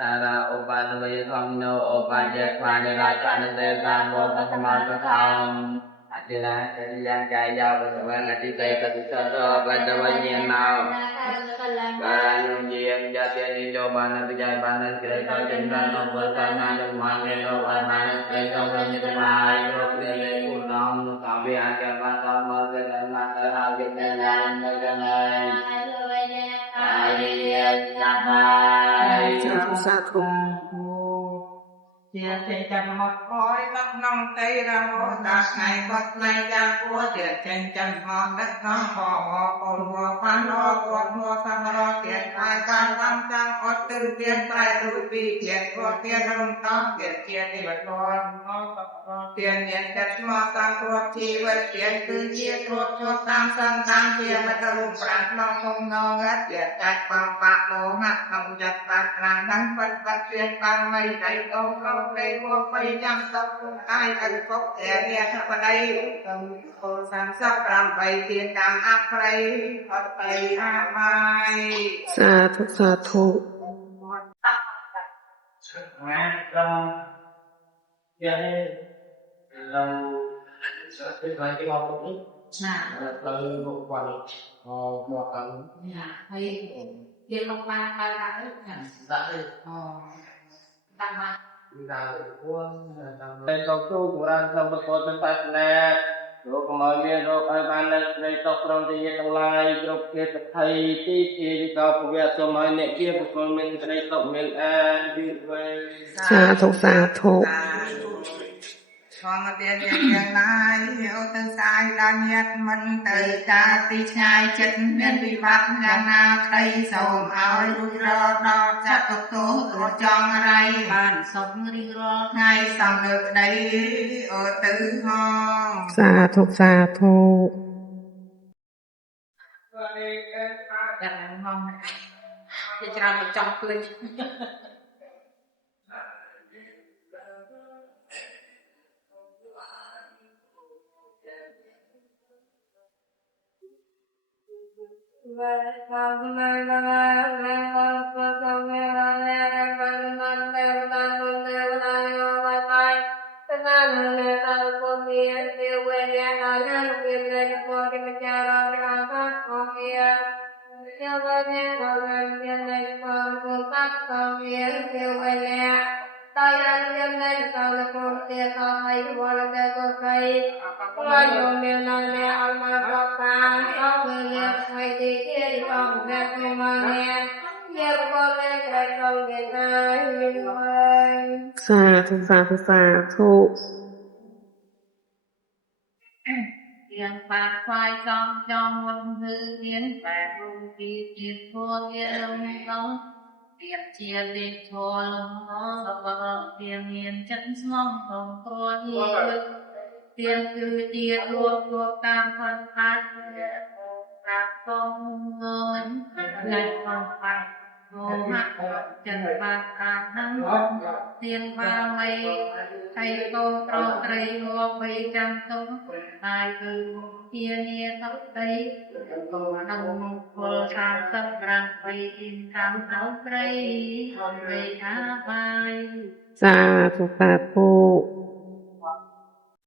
តារាឧបានវិធម្មនោឧបានយខ្វានិរាជអនុទេសាមោបសមន្តខោអតិរាជយ៉ាងកាយោបសវនតិតេកតិសរោបតវញ្ញាណោកានុយាមយតិនិយោបានតិចៃបានក្រេកចេញបានអវតានានុមានេនោបានក្រេកវិញ្ញតមាយរកទេគុណំកាវិអកបានសមរកនមតរាវិញ្ញាណនៅកណៃអារិយសបាយសាធុជាចេញចាំមកអើយមកក្នុងទីរហូតដល់ថ្ងៃគាត់ថ្លៃចាំគួរជាចេញចាំមកដឹកក្នុងហោអូនមកបានអត់គាត់មកសំរកទៀតហើយបានតាមចាំអត់ទិនទៀតតែរួចពីទៀតគាត់ទៀតរំតំទៀតទៀតនេះបាត់គាត់មកទៀតមានតែស្មោះតាមគាត់ជីវិតទៀតគឺជាគាត់ជាប់តាមសង្ខារជាមិនរូបប្រាំក្នុងក្នុងងងាត់ទៀតកាច់បាំងបាក់លោហៈក្នុងចិត្តបាត់ខ្លាំងហ្នឹងបាត់បាត់ទៀតបានមិនដៃអូនព្រៃមកបីចាំសពកាយអរិពុកអរិយធបតីតំពោ38ទានកម្មអប្រៃអត់ទៅអាបាយសាធុងាដល់យ៉ាងเราไปไปที่ออกตรงนี้เราบุกวันหมดกันให้เรียนลงมาไปได้ตั้งมาเป็นตัวสู้ของเราเราประกอบเป็นปัจจัยโรคมะเร็งโรคไตมันในตัวเราจะยังต้องไล่โรคเกศไทยที่เราพยายามสมัยเนี่ยเกี่ยวกับคนเป็นในตัวเป็นดีไว้សាធុផងទៀតយ៉ាងណាយកទៅស្អាយដល់ញាតមិនទៅការទីឆ្ងាយចិត្តមានវិបត្តិយ៉ាងណាក្តីសូមឲ្យរួចរកដល់ចាត់ទុកទោសព្រោះចង់រៃបានសុខរៀងរាល់ថ្ងៃសំលើក្តីអូទៅហងសាធុយ៉ាងហងជាច្រើនមកចង់ភ្លេចសាធុยังปากควายจอมจอมวันฮือเลี้ยงแปดรุ่งปีจีบทัวเยี่ยมน้องเปรียบเทียบเด็กทัวลงน้องสับปะรดเปลี่ยนเงียนจันทร์มองตรงตัวนี้เปลี่ยนคือเดียรวมตามพันพันรักต้องเงินเงินความฝันโง่หักจันบานทางทั้งเตียนบางไว้ใครโตโตไตรงัวไปจังตรงตายคือเฮียเนียทับไตนำมงคลทางสัมรังไปอินทำเอาไตรทนไปท้าไปសាធុ